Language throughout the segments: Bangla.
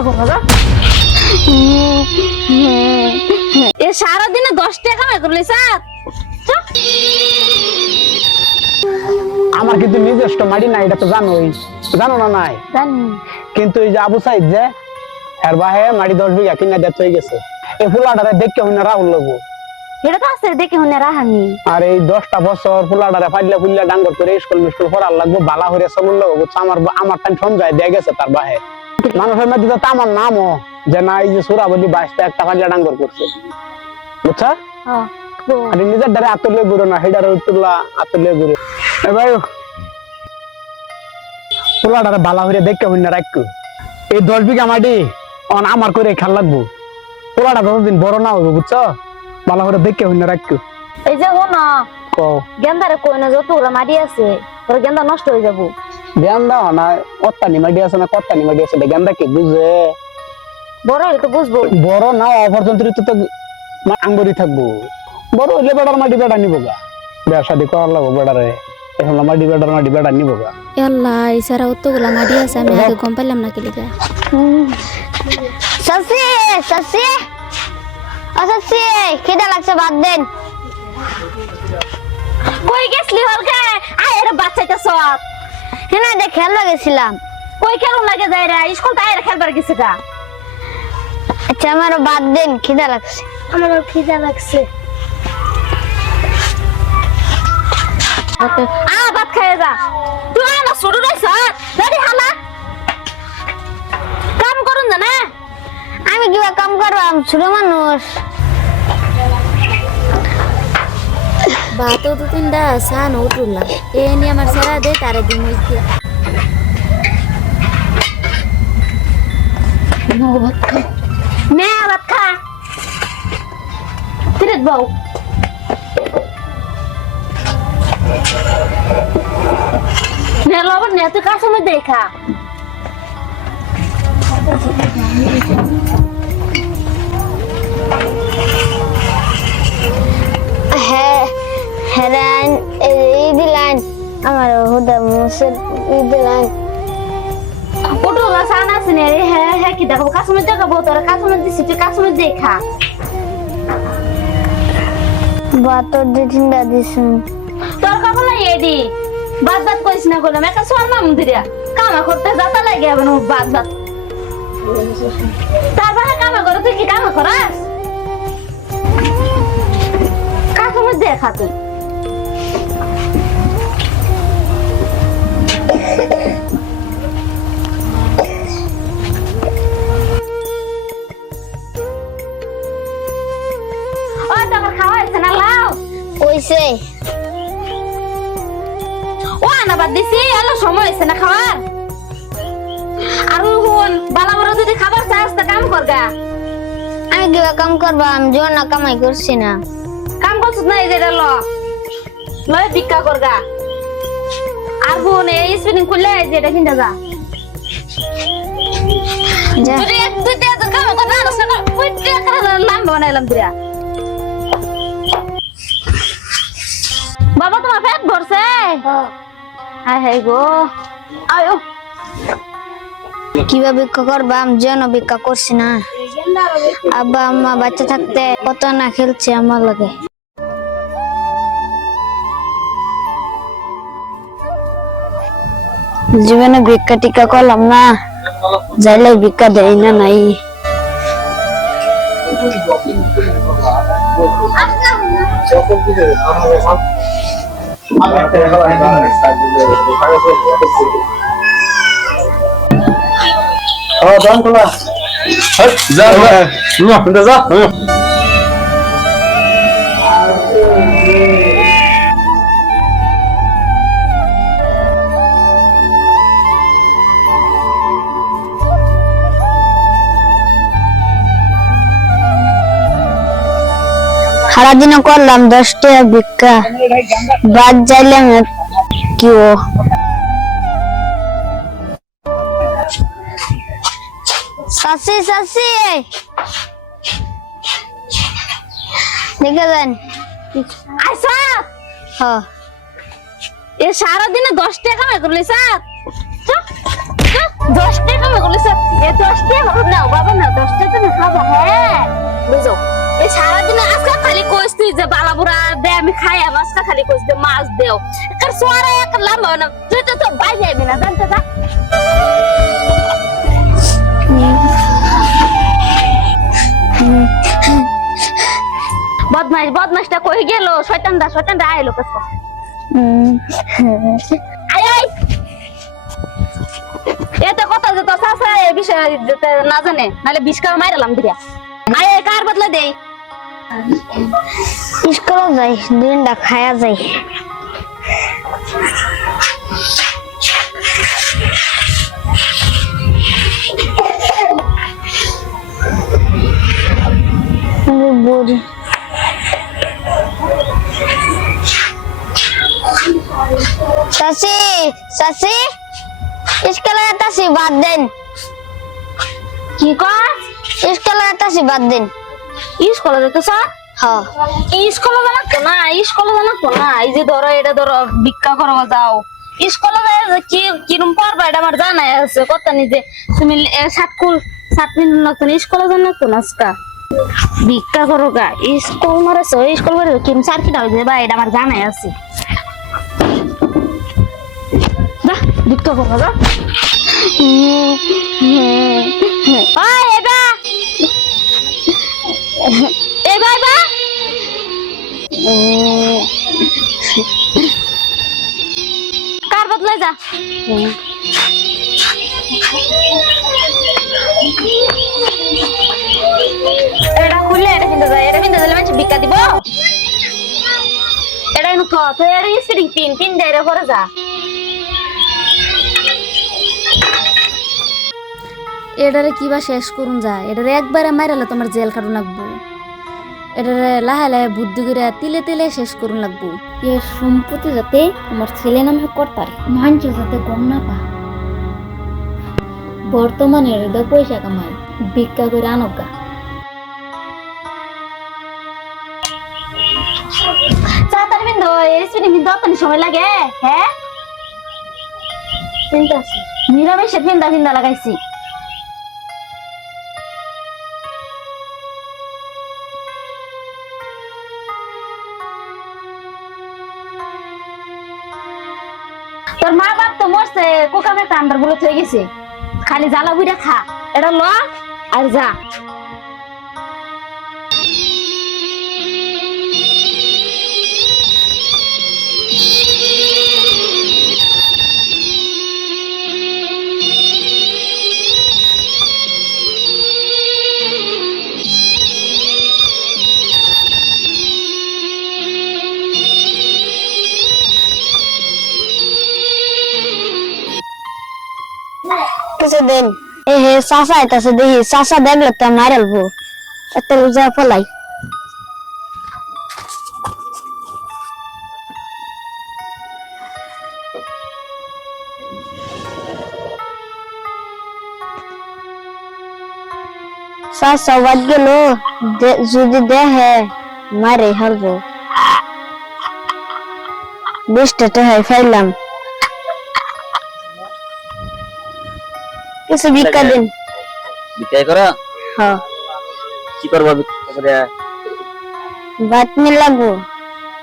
এ সারাদিনে 10 টাকা কামাই করলি স্যার। আমার কিন্তু নিজস্ব মাটি নাই, এটা তো জানোই, জানো না? নাই জানি। কিন্তু এই যে আবু সাইদ যে এর বাহে মাটি 10 বিঘা কিনা দেত হয়ে গেছে। এই ফুলাটারে দেখে হইনা রাহুল লাগবো। এটা তো আছে দেখে হুনে রাহানি। আর এই 10টা বছর ফুলাটারে ফাইলে ফুললে ডাঙ্গর করে স্কুল মিস্কুল পড়ার লাগবো, বালা হইরে চলুন লাগবো। আমার টাইম সমঝায় দিয়ে গেছে তার বাহে। মানুষের মধ্যে তো আমার নামও যে না, এই যে সুরা বলি 22টা একটা ফাইলে ডাঙ্গর করছে, বুঝছা? আর নিজের দ্বারা আতলে ঘুরো না, হেডারে উঠতুল্লা আতলে ঘুরে। ভাই পোলাটারে বালা হইরে দেখে হইনা রাখবো। এই 10 বিঘা মাটি আমার করে খেয়াল লাগবো। পোলাটা যতদিন বড় না হইব, বুঝছো? বালা হইরে দেখে হইনা রাখবো। এই যে ও না কও গেন্দারে কই না, যতগুলা মাটি আছে তোর গেন্দা নষ্ট হয়ে যাবো। গেন্দা না কত্তানি মাটি আছে না, কত্তানি মাটি আছে, গেন্দা কি বুঝে? বড় হইলে তো বুঝবো। বড় না অপরযন্ত্র তো আঙ্গুরি থাকবো। বড় হইলে বেড়ার মাটি বেড়া নিবো গা, বিয়া শাদি করার লাগবো বেড়ারে। এখন মাটি বেড়া নিবো গা। আল্লাহ ইসারা অতগুলা মাটি আছে, আমি আগে গম পাইলাম না কি লিগা। সসি সসি সসি খিদা লাগছে, ভাত দেন। কই গেছলি হলকে? আয় এর বাচ্চাটা সব হ্যাঁ দেখ খেলবা গেছিলাম। কই কেমন লাগে যায় রে? স্কুল তো আইরা খেলবার গেছে গা। আচ্ছা আমারও ভাত দেন, খিদা লাগছে। আমারও খিদা লাগছে। ভাত খাইয়ে যা। তুই আমার ছোট রয়েছ দাদি হালা কাম করুন না না। আমি কিবা কাম করবাম, ছোট মানুষ। ভাতও 2-3টা সান উঠুলা এ নিয়ে আমার সারা দে তারা দিন হইছে। নে ভাত খা। তিরেত বউ নে লবণ নে, তুই কাছে মধ্যে খা। হ্যাঁ হ্যাঁ এই দিলান আমার হুদা মুসের এই দিলান। পটুলা সান আছে নে রে। হ্যাঁ হ্যাঁ কি দেখো কাছে মধ্যে খাবো, তোর কাছে মধ্যে দিছি, তুই কাছে মধ্যে খা। ভাতর 2-3টা দিছেন। তোর কাপড় লাগিয়ে দি। বাদ বাদ করিস না করলাম একটা শর্মা মন্দিরিয়া কামা করতে যাতা লাগে এখন বাদ বাদ। তারপরে কামা করো, তুই কি কামা করাস? কাকে মধ্যে খা তুই। ও তোমার খাওয়া হয়েছে না? লাও কইছে ও আনা বাদ দিছি, এলো সময় হয়েছে না খাওয়ার। আর হুন বালা বড় যদি খাবার চাস তা কাম করগা। আমি কিবা কাম করবাম, জোর না কামাই করছি না। কাম করছিস না, এই যে ল লয় ভিক্ষা করগা। আর হুন এই স্পিনিং খুললে এই যে এটা কিনতে যা। যা তুই তুই তো কাম কর না, রসনা কই তে করে লাম বানাইলাম দিরা। বাবা তোমার পেট ভরছে? হায় হায় গো আয়ো। কিভাবে ভিক্ষা করবাম, জন ভিক্ষা করছি না। আব্বা আম্মা বাচ্চা থাকতে কত না খেলছে আমার লাগে। জীবনে ভিক্ষা টিকা করলাম না, যাইলে ভিক্ষা দেয় না নাই। সারাদিন করলাম 10 টাকা ভিক্ষা, বাদ যাইলাম কি ও। সাসি সাসি দেখে যান। আইসা হ্যাঁ এ সারাদিনে 10 টাকা কামাই করলি স্যার। 10টা টাকা বলিস এ 10টা হলো না বাবা না 10টা তুমি খাবা হ্যাঁ বুঝো এই সারাদিন আজকে খালি কইস তুই যে বালাবুরা দে আমি খাই আজকে খালি কইস যে মাছ দেও কার সোয়ারে এক লাম্বা না তুই তো বাই যাবি না জানতে যা বদমাইশটা কই গেল শয়তানটা আইলো কষ্ট আয় আয় এতে কথা যে তো সাসা এই বিষয়ে না জানে নালে বিষ খাওয়া মাইরালাম দিয়া আয় আয় কার বদলা দেই স্কুলে যাই দিনটা খায়া যাই বুড়ি চাচি স্কুলে যাচ্ছি বাদ দেন কি কর স্কুলে যাচ্ছি বাদ দেন স্কুলে যেতেছ হ্যাঁ স্কুলে জানাতো না এই যে ধরো এটা ধরো ভিক্ষা করবা যাও স্কুলে কি কিরম পারবা এটা আমার জানাই আছে কথা নিজে তুমি 7 মিনিট নতুন স্কুলে জানাতো না আজকা ভিক্ষা করো গা স্কুল মারেছো স্কুল মারে কিরম সার্কিট হবে বা এটা আমার জানাই আছে ভিক্ষা করো গা কার বদলাই যা এটা খুললে এটা কিনতে যায় এটা কিনতে দিলে মানুষ ভিক্ষা দিব এটা এনে তো এটা স্পিরিং পিন দেয় রে পরে যা এটারে কিবা শেষ করুন যায় এটারে একবারে মাইরালে তোমার জেল কাটুন লাগবো এটারে লাহে লাহে বুদ্ধি করে তিলে তিলে শেষ করুন লাগবো এ সম্পত্তি যাতে আমার ছেলে নামে করতারে মানুষ যাতে গম না পা বর্তমানে হৃদয় পয়সা কামায় ভিক্ষা করে আনগা চাতার বিন্দু স্পিরিং বিন্দু অতনি সময় লাগে হ্যাঁ নিরামিষের পিন্দা লাগাইছি তোর মা বাপ তো মরছে কোকামে কান্ডার গুলো হয়ে গেছে খালি জ্বালা বুড়া খা এটা ল আর যা কিছুদিন এ হে চাচা আইতাছে দেখি চাচা দেখলে তো মারালবো এত উজা ফলাই চাচা বাদ গেল যদি দেহে মারে হারবো 20 টাকা ফাইলাম কিছু ভিক্ষা দিন ভিক্ষা করা হ্যাঁ কি করবো ভিক্ষা করে বাতমি লাগবো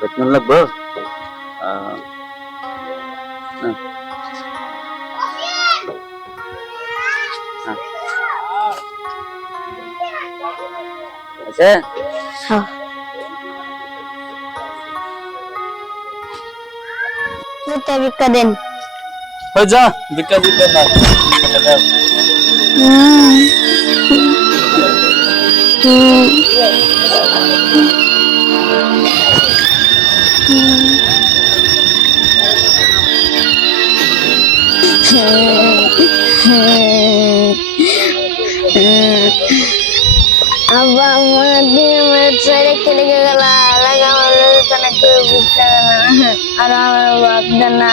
বেতন লাগবো আছে হ্যাঁ ভিক্ষা দিন হয়ে যা ভিক্ষা দিতে না আব্বা আমার দিন আমার ছেড়ে কেটে গেল লাগা আর আমার বাপ না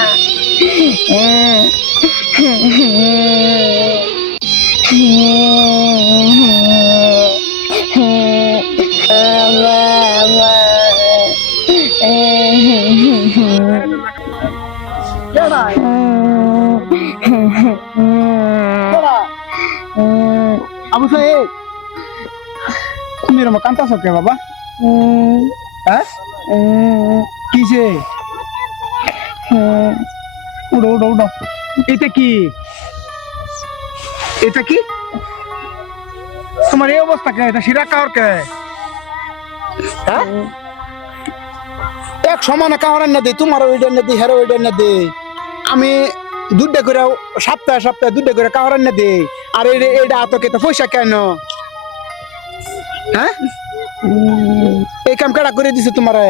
হয়ে তুমি এরকম কান্তাছ কে বাবা? হ্যাঁ কিসে? উড়ো উড়ো উড়ো। এটা কি? এটা কি তোমার এই অবস্থা কে? এটা শিরা কাহর কে? হ্যাঁ এক সমানে কাহর না দে, তোমার ওইটা না দে, হেরো ওইটা না দে। আমি দুধটা করে সপ্তাহে সপ্তাহে দুধটা করে কাহর না দে। আর এইটা আতকে তো পয়সা কেন? হ্যাঁ এই কাম কেডা করে দিছে তোমারে?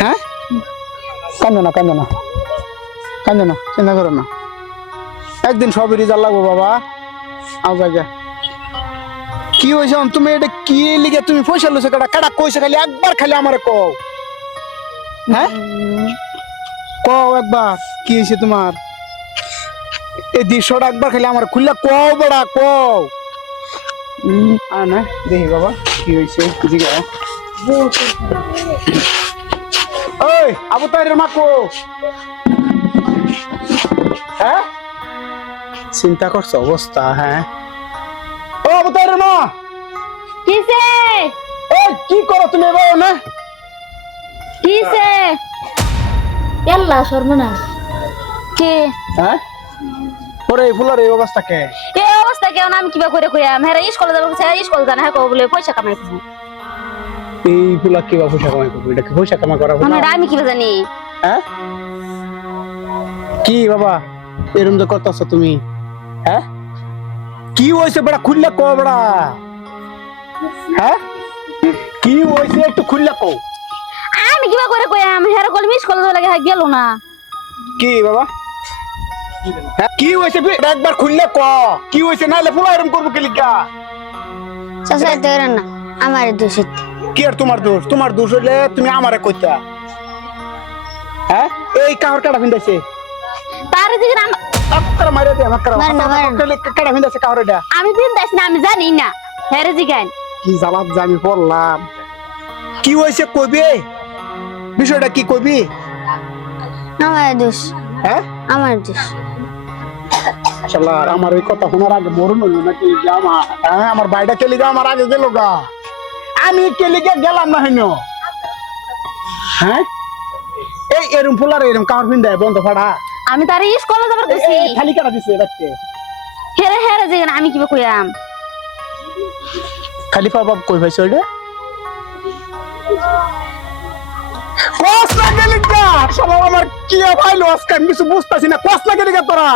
হ্যাঁ কান্দো না কান্দো না কান্দো না, চিন্তা করো না, একদিন সবই রেজাল্ট লাগবো বাবা। আও জায়গা কি হয়েছে তুমি? এটা কি লিগে তুমি পয়সা লইছো? কেডা কেডা কইছে? খালি একবার খালি আমারে কও। হ্যাঁ কও একবার কি হয়েছে তোমার? এই দৃশ্যটা একবার খালি আমার খুললে কও বড়া, কও। না দেখি বাবা কি হয়েছে জিগা। ওই আবু তাইরের মা কো? হ্যাঁ চিন্তা করছো অবস্থা? হ্যাঁ ও আবু তাইরের মা, কিসে এই কি করো তুমি বাবা? না কিসে কেল্লা সর্বনাশ। কি হ্যাঁ পরে এই ফুলার এই অবস্থা কে? এই অবস্থা কেন? আমি কিবা করে কইয়াম? হ্যাঁ স্কুলে যাবো, স্কুল জানা হ্যাঁ বলে পয়সা কামাই করবো। এই ফুলা কি বা পয়সা কামাই করবো? এটা কি পয়সা কামাই করা? মানে আমি কিবা জানি? হ্যাঁ কি বাবা এরম যে করতেছ তুমি? হ্যাঁ কি হয়েছে বড়া? খুললে কো বড়া। হ্যাঁ কি হয়েছে একটু খুললে কো। আমি কিবা করে কইয়াম? হ্যাঁ কল মিস কল লাগে গেল না। কি বাবা হ্যাঁ কি হয়েছে? একবার খুললে ক কি হয়েছে, নাহলে ফুলা এরম করবো কি লিগা? চাচা দেন না, আমার দোষিত। কি আর তোমার দোষ? তোমার দোষ হইলে তুমি আমারে কইতা। হ্যাঁ এই কাহর কাটা ফিন্দাইছে? তার দিকে আমাকে মাইরে দে, আমাকে মার না, মার না। কাটা ফিন্দাইছে কাহর? এটা আমি বিন্দাস না, আমি জানি না। হ্যাঁ জিগান কি জ্বালাত যে আমি পড়লাম। কি হয়েছে কইবি? বিষয়টা কি কইবি? আমার দোষ, হ্যাঁ আমার দোষ। শালার আমার ওই কথা শোনার আগে মরণ হইল নাকি? আমার হ্যাঁ আমার বাইটা কে লিগা আমার আগে গেল গা, আমি কে লিগা গেলাম না হেন? হ্যাঁ এই এরম ফুলার এরম কাহর ফিন্দায় বন্ধ ফাড়া। আমি তার স্কুলে যাবার কইছি। খালি কাটা দিছে রাখতে। হ্যাঁ জিগান আমি কিবা কইয়াম? খালি বাবা কই ভাইছ ওইটা? কস না গেলি গা সব আমার কি ভাইলো আজকে আমি কিছু বুঝতাছি না। কস না গেলি গা তোরা?